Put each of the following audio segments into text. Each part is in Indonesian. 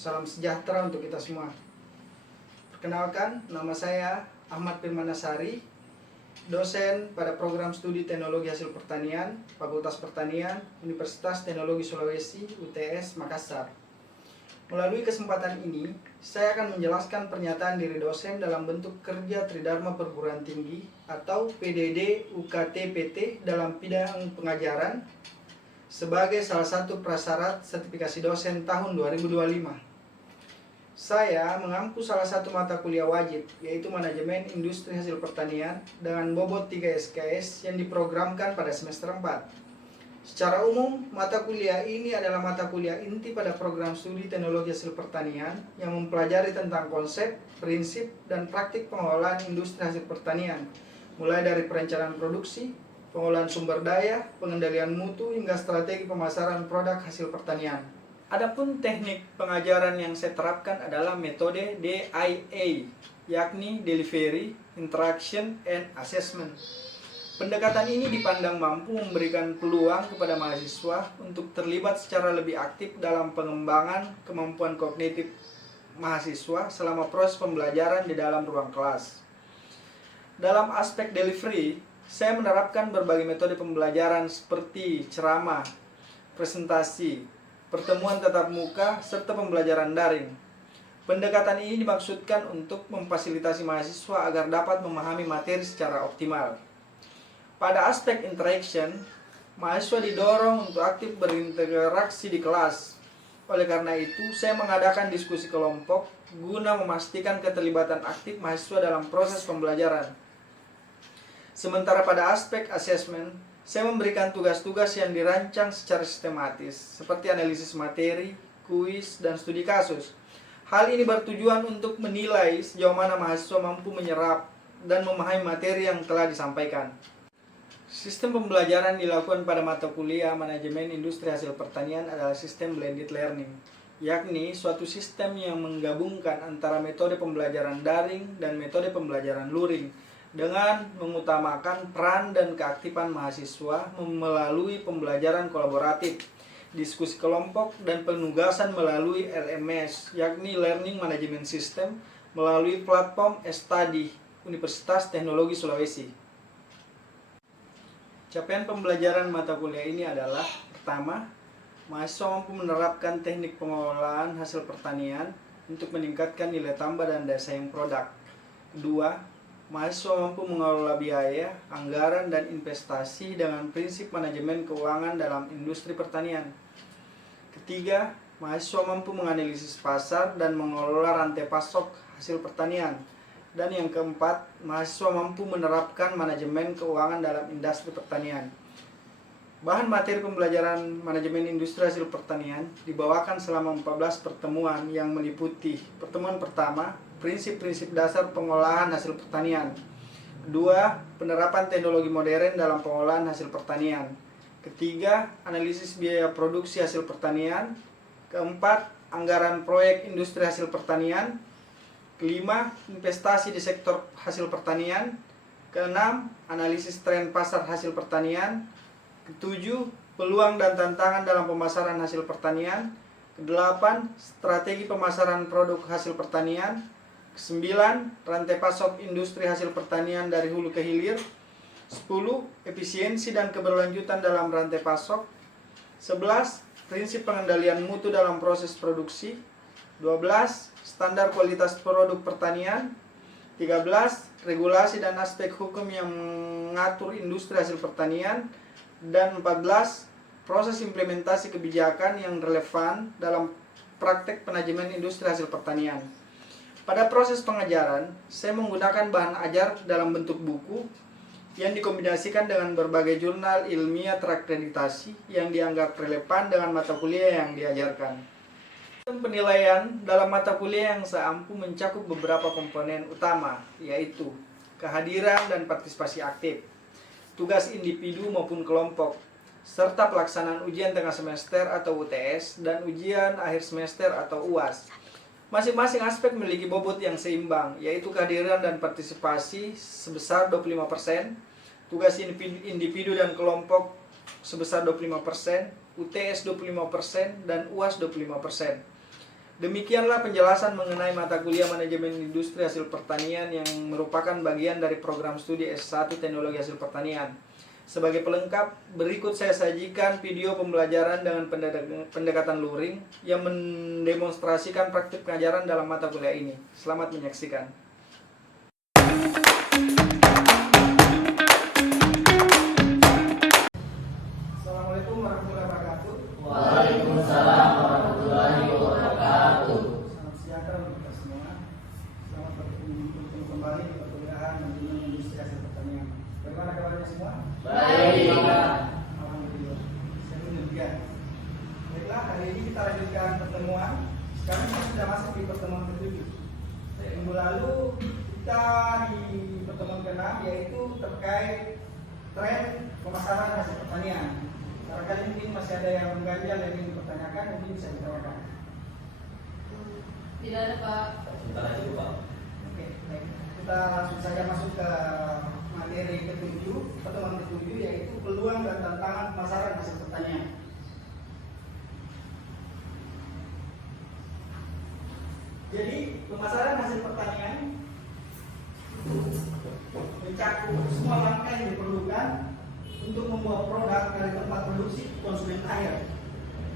Salam sejahtera untuk kita semua. Perkenalkan, nama saya Ahmad Firmanasari, dosen pada program studi Teknologi Hasil Pertanian, Fakultas Pertanian, Universitas Teknologi Sulawesi, UTS, Makassar. Melalui kesempatan ini, saya akan menjelaskan pernyataan diri dosen dalam bentuk kerja Tridharma Perguruan Tinggi atau PDD UKT PT dalam bidang pengajaran sebagai salah satu prasyarat sertifikasi dosen tahun 2025. Saya mengampu salah satu mata kuliah wajib, yaitu Manajemen Industri Hasil Pertanian dengan bobot 3 SKS yang diprogramkan pada semester 4. Secara umum, mata kuliah ini adalah mata kuliah inti pada program studi Teknologi Hasil Pertanian yang mempelajari tentang konsep, prinsip, dan praktik pengelolaan industri hasil pertanian, mulai dari perencanaan produksi, pengolahan sumber daya, pengendalian mutu, hingga strategi pemasaran produk hasil pertanian. Adapun teknik pengajaran yang saya terapkan adalah metode DIA, yakni Delivery, Interaction, and Assessment. Pendekatan ini dipandang mampu memberikan peluang kepada mahasiswa untuk terlibat secara lebih aktif dalam pengembangan kemampuan kognitif mahasiswa selama proses pembelajaran di dalam ruang kelas. Dalam aspek delivery, saya menerapkan berbagai metode pembelajaran seperti ceramah, presentasi, pertemuan tatap muka, serta pembelajaran daring. Pendekatan ini dimaksudkan untuk memfasilitasi mahasiswa agar dapat memahami materi secara optimal. Pada aspek interaction, mahasiswa didorong untuk aktif berinteraksi di kelas. Oleh karena itu, saya mengadakan diskusi kelompok guna memastikan keterlibatan aktif mahasiswa dalam proses pembelajaran. Sementara pada aspek assessment, saya memberikan tugas-tugas yang dirancang secara sistematis, seperti analisis materi, kuis, dan studi kasus. Hal ini bertujuan untuk menilai sejauh mana mahasiswa mampu menyerap dan memahami materi yang telah disampaikan. Sistem pembelajaran dilakukan pada mata kuliah Manajemen Industri Hasil Pertanian adalah sistem blended learning, yakni suatu sistem yang menggabungkan antara metode pembelajaran daring dan metode pembelajaran luring, dengan mengutamakan peran dan keaktifan mahasiswa melalui pembelajaran kolaboratif, diskusi kelompok, dan penugasan melalui LMS, yakni Learning Management System, melalui platform e-study Universitas Teknologi Sulawesi. Capaian pembelajaran mata kuliah ini adalah: pertama, mahasiswa mampu menerapkan teknik pengolahan hasil pertanian untuk meningkatkan nilai tambah dan daya saing produk. Kedua, mahasiswa mampu mengelola biaya, anggaran, dan investasi dengan prinsip manajemen keuangan dalam industri pertanian. Ketiga, mahasiswa mampu menganalisis pasar dan mengelola rantai pasok hasil pertanian. Dan yang keempat, mahasiswa mampu menerapkan manajemen keuangan dalam industri pertanian. Bahan materi pembelajaran manajemen industri hasil pertanian dibawakan selama 14 pertemuan yang meliputi: pertemuan pertama, prinsip-prinsip dasar pengolahan hasil pertanian. Kedua, penerapan teknologi modern dalam pengolahan hasil pertanian. Ketiga, analisis biaya produksi hasil pertanian. Keempat, anggaran proyek industri hasil pertanian. Kelima, investasi di sektor hasil pertanian. Keenam, analisis tren pasar hasil pertanian. Ketujuh, peluang dan tantangan dalam pemasaran hasil pertanian. Kedelapan, strategi pemasaran produk hasil pertanian. Kesembilan, rantai pasok industri hasil pertanian dari hulu ke hilir. 10, efisiensi dan keberlanjutan dalam rantai pasok. 11, prinsip pengendalian mutu dalam proses produksi. 12, standar kualitas produk pertanian. 13, regulasi dan aspek hukum yang mengatur industri hasil pertanian. Dan 14, proses implementasi kebijakan yang relevan dalam praktek manajemen industri hasil pertanian. Pada proses pengajaran, saya menggunakan bahan ajar dalam bentuk buku yang dikombinasikan dengan berbagai jurnal ilmiah terakreditasi yang dianggap relevan dengan mata kuliah yang diajarkan. Sistem penilaian dalam mata kuliah yang saya ampu mencakup beberapa komponen utama, yaitu kehadiran dan partisipasi aktif, tugas individu maupun kelompok, serta pelaksanaan ujian tengah semester atau UTS dan ujian akhir semester atau UAS. Masing-masing aspek memiliki bobot yang seimbang, yaitu kehadiran dan partisipasi sebesar 25%, tugas individu dan kelompok sebesar 25%, UTS 25%, dan UAS 25%. Demikianlah penjelasan mengenai mata kuliah Manajemen Industri Hasil Pertanian yang merupakan bagian dari program studi S1 Teknologi Hasil Pertanian. Sebagai pelengkap, berikut saya sajikan video pembelajaran dengan pendekatan luring yang mendemonstrasikan praktik pengajaran dalam mata kuliah ini. Selamat menyaksikan. Assalamualaikum warahmatullahi wabarakatuh. Waalaikumsalam warahmatullahi wabarakatuh. Selamat sejahtera untuk kita semua. Selamat bertemu kembali di perkuliahan Manajemen Industri Hasil Pertanian. Bagaimana kabarnya semua? Baik. Alhamdulillah. Saya demikian. Baiklah, hari ini kita lanjutkan pertemuan. Sekarang kita sudah masuk di pertemuan ke-7. Minggu lalu kita di pertemuan ke-6 yaitu terkait tren pemasaran hasil pertanian. Barangkali mungkin masih ada yang mengganjal yang ingin dipertanyakan, mungkin bisa ditanyakan. Tidak ada, Pak. Sebentar aja, Pak. Oke, baik. Kita langsung saja masuk ke materi ke-7, pertemuan ke-7 yaitu peluang dan tantangan pemasaran hasil pertanian. Jadi, pemasaran hasil pertanian mencakup semua langkah yang diperlukan untuk membawa produk dari tempat produksi ke konsumen akhir.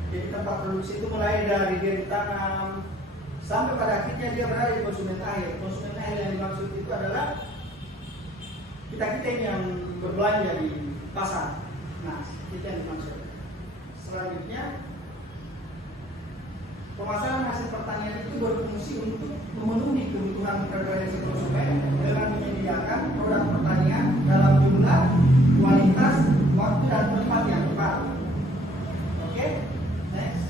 Jadi tempat produksi itu mulai dari dia ditanam sampai pada akhirnya dia berada di konsumen akhir. Konsumen akhir yang dimaksud itu adalah kita yang berbelanja di pasar. Nah, itu yang dimaksud. Selanjutnya, pemasaran hasil pertanian itu berfungsi untuk memenuhi kebutuhan preferensi konsumen dengan menyediakan produk pertanian dalam jumlah, kualitas, waktu dan tempat yang tepat. Oke, next.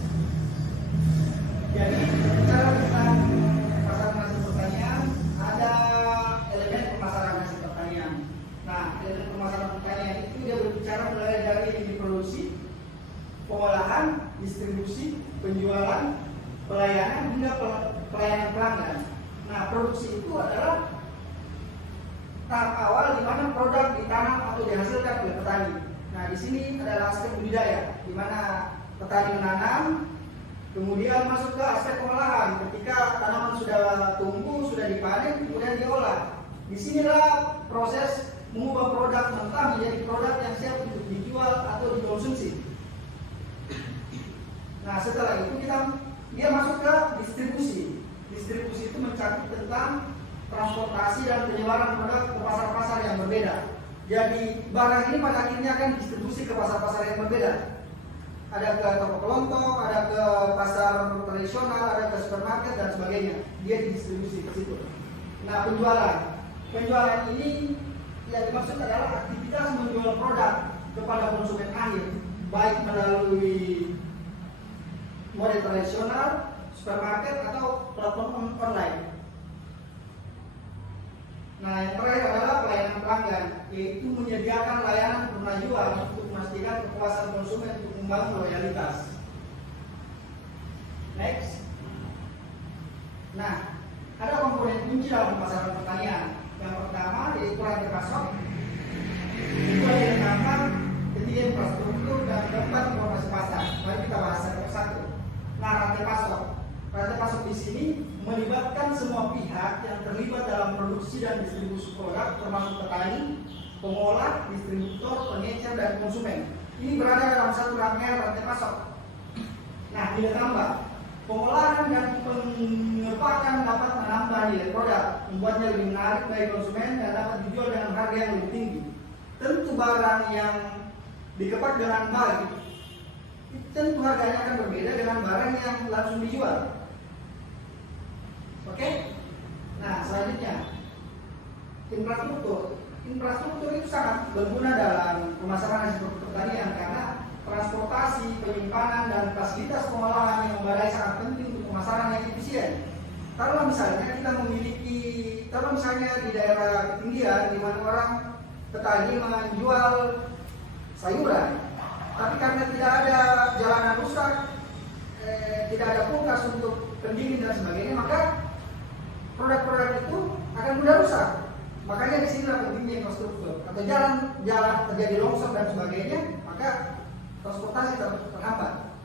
Jadi bicara tentang pemasaran hasil pertanian, ada elemen pemasaran hasil pertanian. Nah, elemen pemasaran pertanian itu dia berbicara mulai dari yang diproduksi, pengolahan, distribusi, penjualan, pelayanan hingga pelayanan pelanggan. Nah, produksi itu adalah tahap awal di mana produk ditanam atau dihasilkan oleh petani. Nah, di sini adalah aspek budidaya, di mana petani menanam, kemudian masuk ke aspek pengolahan. Ketika tanaman sudah tumbuh, sudah dipanen, kemudian diolah. Di sinilah proses mengubah produk mentah menjadi produk yang siap untuk dijual atau dikonsumsi. Nah, setelah itu dia masuk ke distribusi. Distribusi itu mencakup tentang transportasi dan penyebaran produk ke pasar-pasar yang berbeda. Jadi barang ini pada akhirnya akan distribusi ke pasar-pasar yang berbeda. Ada ke toko kelontong, ada ke pasar tradisional, ada ke supermarket dan sebagainya. Dia didistribusi ke situ. Nah, penjualan ini yang dimaksud adalah aktivitas menjual produk kepada konsumen akhir, baik melalui model tradisional, supermarket atau platform online. Nah, yang terakhir adalah pelayanan pelanggan, yaitu menyediakan layanan pemajuan untuk memastikan kepuasan konsumen untuk membangun loyalitas. Next. Nah, ada komponen kunci dalam pemasaran pertanian. Yang pertama yaitu rantai pasok, kedua yang tambang, ketiga infrastruktur, dan keempat informasi pasar. Mari kita bahas satu persatu. Nah, rantai pasok. Rantai pasok di sini melibatkan semua pihak yang terlibat dalam produksi dan distribusi produk, termasuk petani, pengolah, distributor, pengecer, dan konsumen. Ini berada dalam satu rangkaian rantai pasok. Nah, nilai tambah. Pengolahan dan pengepakan dapat menambah nilai produk, membuatnya lebih menarik bagi konsumen dan dapat dijual dengan harga yang lebih tinggi. Tentu barang yang dikepak dengan baik, tentu harganya akan berbeda dengan barang yang langsung dijual. Oke? Nah, selanjutnya infrastruktur. Infrastruktur itu sangat berguna dalam pemasaran hasil pertanian karena transportasi, penyimpanan, dan fasilitas pengolahan yang memadai sangat penting untuk pemasaran yang efisien. Kalau misalnya kita memiliki, kalau misalnya di daerah ketinggian di mana orang petani menjual sayuran, tapi karena tidak ada jalanan rusak, tidak ada kulkas untuk pendingin dan sebagainya, maka produk-produk itu akan mudah rusak. Makanya di sini pentingnya infrastruktur. Atau jalan terjadi longsor dan sebagainya, maka transportasi terhambat.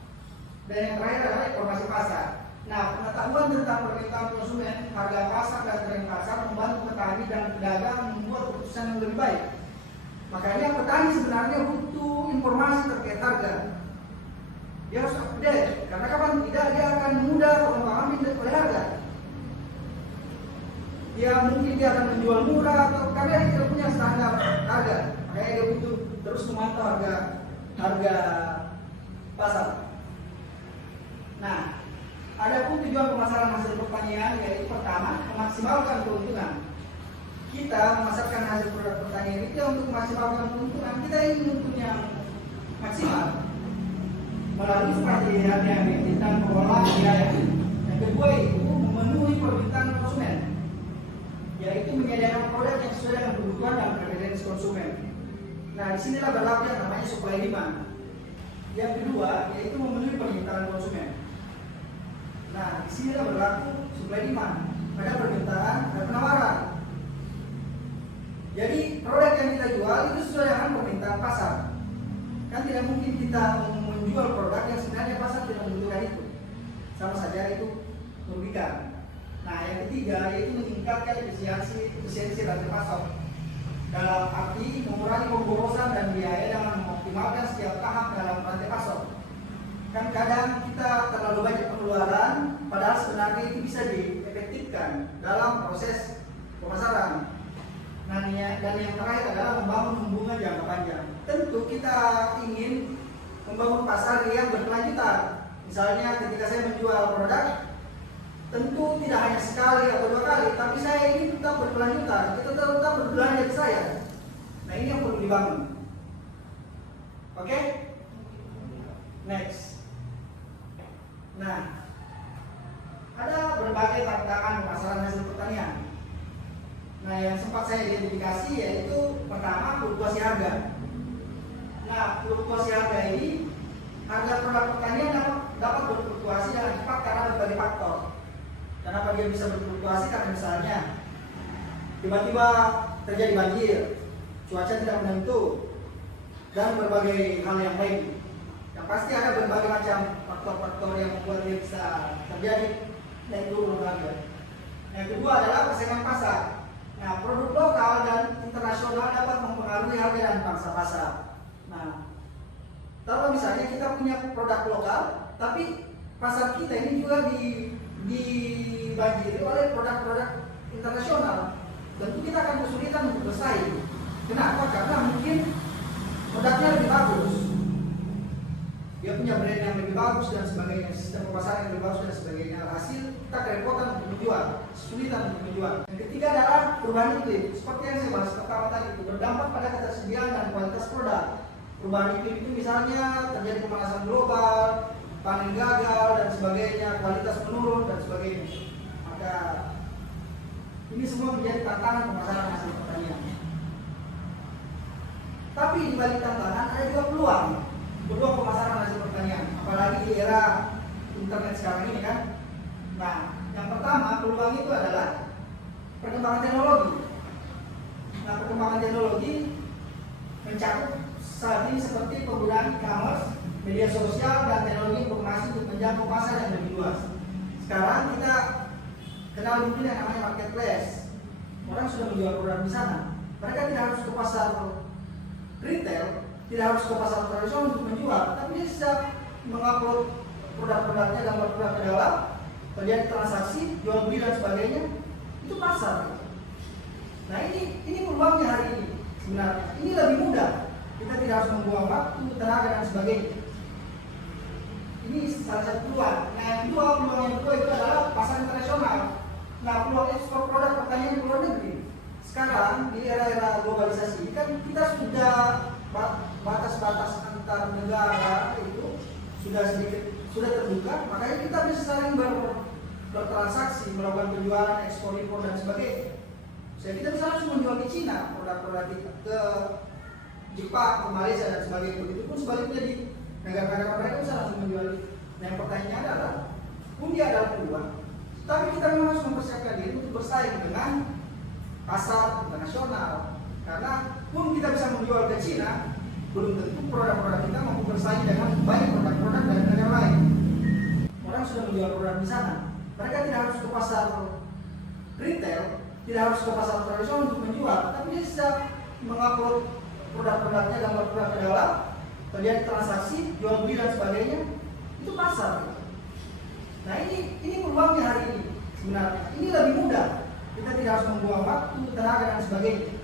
Dan yang terakhir adalah informasi pasar. Nah, pengetahuan tentang permintaan konsumen, harga pasar dan tren pasar membantu petani dan pedagang membuat keputusan yang lebih baik. Makanya petani sebenarnya butuh informasi terkait harga. Dia harus update, karena kapan tidak dia akan mudah memahami oleh harga. Dia akan menjual murah atau karena dia tidak punya standar harga. Makanya dia butuh terus memantau harga pasar. Nah, ada pun tujuan pemasaran hasil pertanian yaitu pertama memaksimalkan keuntungan. Kita memasarkan hasil produk pertanian itu untuk memaksimalkan keuntungan. Kita ingin untung yang maksimal melalui strategi yang tentang pengelolaan biaya. Yang kedua itu memenuhi permintaan konsumen, yaitu menyediakan produk yang sesuai dengan kebutuhan dan preferensi konsumen. Nah, disinilah berlaku yang namanya supply demand. Yang kedua yaitu memenuhi permintaan konsumen. Nah, disinilah berlaku supply demand. Ada permintaan dan penawaran. Jadi produk yang kita jual itu sesuai dengan permintaan pasar. Kan tidak mungkin kita menjual produk yang sebenarnya pasar tidak membutuhkan itu. Sama saja itu merugikan. Nah, yang ketiga yaitu meningkatkan efisiensi rantai pasok. Dalam arti mengurangi pemborosan dan biaya dengan mengoptimalkan setiap tahap dalam rantai pasok. Kan kadang kita terlalu banyak pengeluaran, padahal sebenarnya itu bisa diefektifkan dalam proses pemasaran. Nah, dan yang terakhir adalah membangun hubungan jangka panjang. Tentu kita ingin membangun pasar yang berkelanjutan. Misalnya ketika saya menjual produk, tentu tidak hanya sekali atau 2 kali, tapi saya ingin tetap berkelanjutan. Kita tetap berbelanja ke saya. Nah, ini yang perlu dibangun. Oke? Next. Nah, ada berbagai tantangan pemasaran hasil pertanian. Nah, yang sempat saya identifikasi yaitu pertama fluktuasi harga. Nah, fluktuasi harga ini, harga produk pertanian dapat berfluktuasi dengan cepat karena berbagai faktor. Kenapa dia bisa berfluktuasi? Karena misalnya tiba-tiba terjadi banjir, cuaca tidak menentu, dan berbagai hal yang lain. Yang pasti ada berbagai macam faktor-faktor yang membuat dia bisa terjadi naik turun harga. Yang kedua adalah persaingan pasar. Nah, produk lokal dan internasional dapat mempengaruhi harga dan pangsa pasar. Nah, kalau misalnya kita punya produk lokal, tapi pasar kita ini juga dibanjiri oleh produk-produk internasional, tentu kita akan kesulitan untuk bersaing. Kenapa? Karena mungkin produknya lebih bagus, dia punya brand yang lebih bagus dan sebagainya, sistem pemasaran yang lebih bagus dan sebagainya. Hasil kita kerepotan untuk menjual, kesulitan untuk menjual. Yang ketiga adalah perubahan iklim. Seperti yang saya bahas pertama tadi, itu berdampak pada ketersediaan dan kualitas produk. Perubahan iklim itu misalnya terjadi pemanasan global, panen gagal dan sebagainya, kualitas menurun dan sebagainya. Maka ini semua menjadi tantangan pemasaran hasil pertanian. Tapi di balik tantangan ada juga peluang pemasaran hasil pertanian, apalagi di era internet sekarang ini kan. Nah, yang pertama peluang itu adalah perkembangan teknologi. Nah, perkembangan teknologi mencakup saat ini seperti penggunaan e-commerce, media sosial, dan teknologi informasi untuk menjangkau pasar yang lebih luas. Sekarang kita kenal mungkin yang namanya marketplace. Orang sudah menjual produk di sana. Mereka tidak harus ke pasar retail, tidak harus ke pasar tradisional untuk menjual, tapi dia bisa mengupload produk-produknya dan produk ke dalam, terjadi transaksi, jual beli dan sebagainya. Itu pasar. Nah, ini peluangnya hari ini. Sebenarnya ini lebih mudah. Kita tidak harus membuang waktu, tenaga dan sebagainya. Ini salah satu peluang. Nah, yang kedua itu adalah pasar internasional. Nah, peluang ekspor produk pertanian ke luar negeri. Sekarang di era-era globalisasi kan kita sudah batas-batas antar negara itu sudah terbuka, makanya kita bisa saling bertransaksi, melakukan penjualan, ekspor, impor dan sebagainya. Jadi kita bisa langsung menjual ke Cina produk-produk kita, ke Jepang, ke Malaysia dan sebagainya. Begitupun sebaliknya di negara-negara mereka bisa langsung menjual. Nah, yang pertanyaannya adalah, pun dia adalah peluang, tapi kita memang harus mempersiapkan diri untuk bersaing dengan pasar internasional. Karena pun kita bisa menjual ke Cina, belum tentu produk-produk kita mampu bersaing dengan banyak produk-produk dari negara lain. Orang orang sudah menjual produk di sana. Mereka tidak harus ke pasar retail, tidak harus ke pasar tradisional untuk menjual, tapi dia bisa mengupload produk-produknya, gambar produk ke dalam, terjadi transaksi, jual beli dan sebagainya. Itu pasar. Nah ini peluangnya hari ini sebenarnya. Ini lebih mudah. Kita tidak harus membuang waktu, tenaga dan sebagainya.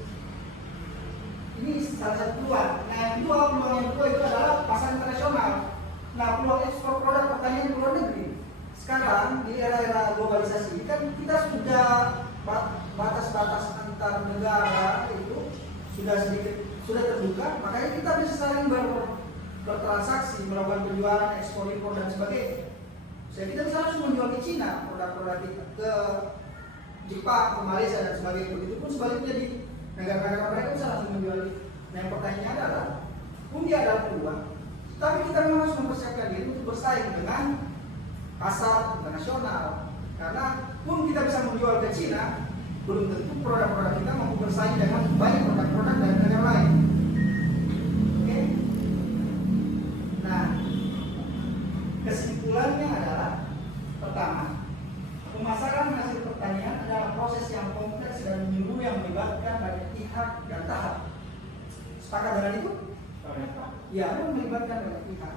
Ini salah satu peluang. Nah yang kedua itu adalah pasar internasional. Nah peluang ekspor produk pertanian ke luar negeri. Sekarang di era-era globalisasi kan kita sudah batas-batas antar negara itu sudah terbuka, makanya kita bisa saling bertransaksi, melakukan penjualan, ekspor, impor dan sebagainya. Jadi kita bisa langsung menjual ke Cina produk-produk kita, ke Jepang, ke Malaysia dan sebagainya. Begitu pun sebaliknya di negara-negara mereka bisa langsung menjual. Nah yang pertanyaannya adalah, pun dia ada peluang, tapi kita memang harus mempersiapkan diri untuk bersaing dengan pasar internasional. Karena pun kita bisa menjual ke Cina, belum tentu produk-produk kita mampu bersaing dengan banyak produk-produk dari negara lain. Oke? Nah, kesimpulannya adalah pertama, pemasaran hasil pertanian adalah proses yang kompleks dan menyeluruh yang melibatkan banyak pihak dan tahap. Sepakat dengan itu? Ya, melibatkan banyak pihak.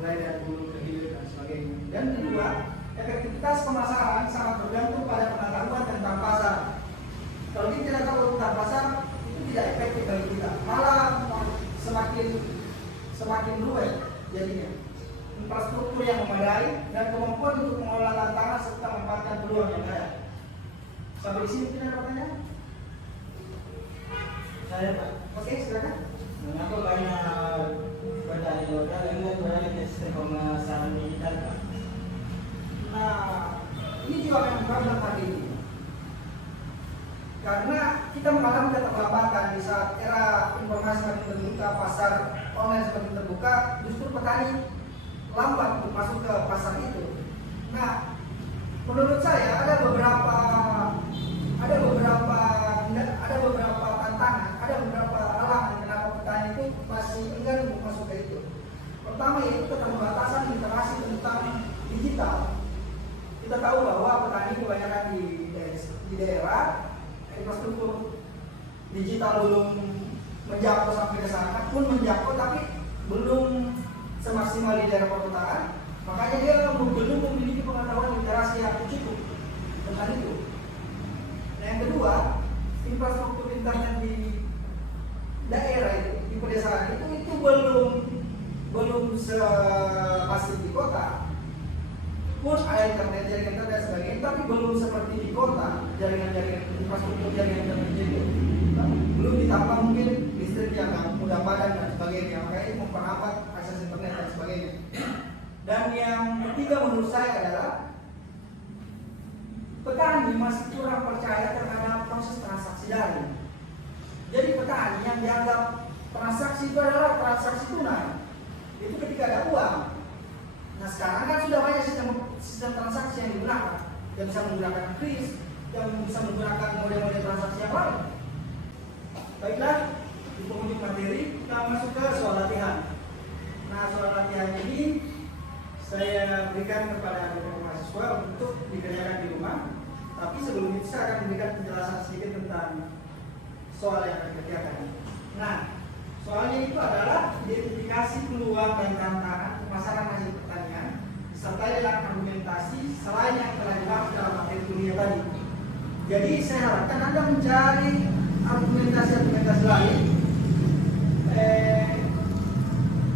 Mulai dari hulu ke hilir dan sebagainya. Dan kedua, efektivitas pemasaran sangat bergantung pada pengetahuan tentang pasar. Kalau kita tidak tahu tentang pasar, itu tidak efektif bagi kita. Malah semakin ruwet jadinya. Infrastruktur yang memadai dan kemampuan untuk mengelola tantangan serta memanfaatkan peluang yang ada. Sampai di sini tidak ada pertanyaan? Saya Pak. Oke, silakan. Mengapa banyak petani lokal yang berada di sistem pemasaran digital Pak? Nah, ini juga yang problem hari ini. Karena kita mengalami keterlambatan di saat era informasi semakin terbuka, pasar online semakin terbuka, justru petani lambat untuk masuk ke pasar itu. Nah, menurut saya ada beberapa tantangan, ada beberapa halangan kenapa petani itu masih enggan untuk masuk ke itu. Pertama yaitu keterbatasan literasi tentang digital. Kita tahu bahwa petani kebanyakan di daerah infrastruktur digital belum menjangkau sampai ke sana, pun menjangkau tapi belum semaksimal di daerah perkotaan. Makanya dia belum memiliki pengetahuan literasi yang cukup tentang itu. Nah, yang kedua, infrastruktur internet di daerah itu, di pedesaan itu belum semasif di kota. Pun ada internet, jaringan dan sebagainya, tapi belum seperti di kota, jaringan infrastruktur jaringan internet itu belum ditambah mungkin listrik yang mudah padam dan sebagainya, makanya memperlambat akses internet dan sebagainya. Dan yang ketiga menurut saya adalah petani masih kurang percaya terhadap proses transaksi daring. Jadi petani yang dianggap transaksi itu adalah transaksi tunai, itu ketika ada uang. Nah sekarang kan sudah banyak sistem transaksi yang digunakan, yang bisa menggunakan kris, yang bisa menggunakan model-model transaksi yang lain. Baiklah, di penghujung materi kita masuk ke soal latihan. Nah soal latihan ini saya berikan kepada beberapa mahasiswa untuk dikerjakan di rumah. Tapi sebelum itu saya akan memberikan penjelasan sedikit tentang soal yang akan dikerjakan. Nah soalnya itu adalah identifikasi peluang dan tantangan pemasaran hasil pertanian disertai dengan argumentasi selain yang telah dibahas dalam materi kuliah tadi. Jadi saya harapkan Anda mencari argumentasi lain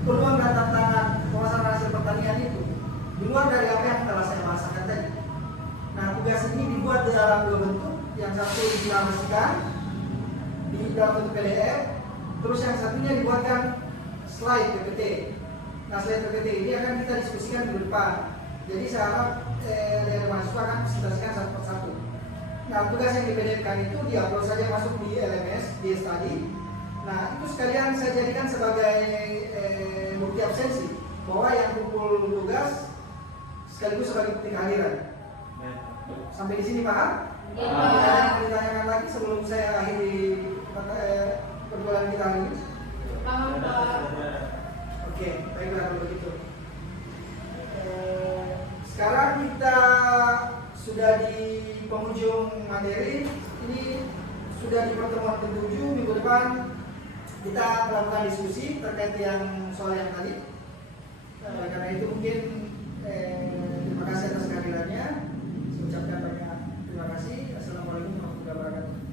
peluang dan tantangan pemasaran hasil pertanian itu di luar dari apa yang telah saya bahasakan tadi. Nah tugas ini dibuat dalam dua bentuk, yang satu dinamasikan di dalam bentuk PDF, terus yang satunya dibuatkan slide PPT. Nah slide PPT ini akan kita diskusikan di depan. Jadi saya harap dari mahasiswa akan presentasikan satu persatu. Nah tugas yang di PDF-kan itu diupload saja masuk di LMS, di study. Nah itu sekalian saya jadikan sebagai bukti absensi bahwa yang kumpul tugas sekaligus sebagai bukti kehadiran. Sampai di sini paham? Ya. Ditanyakan lagi sebelum saya akhiri perjualan kita hari ini. Paham Pak. Oke, baiklah kalau begitu. sudah di penghujung materi. Ini sudah di pertemuan ke-7 minggu depan kita melakukan diskusi terkait yang soal yang tadi. Karena itu mungkin terima kasih atas kehadirannya. Saya ucapkan banyak terima kasih. Assalamualaikum warahmatullahi wabarakatuh.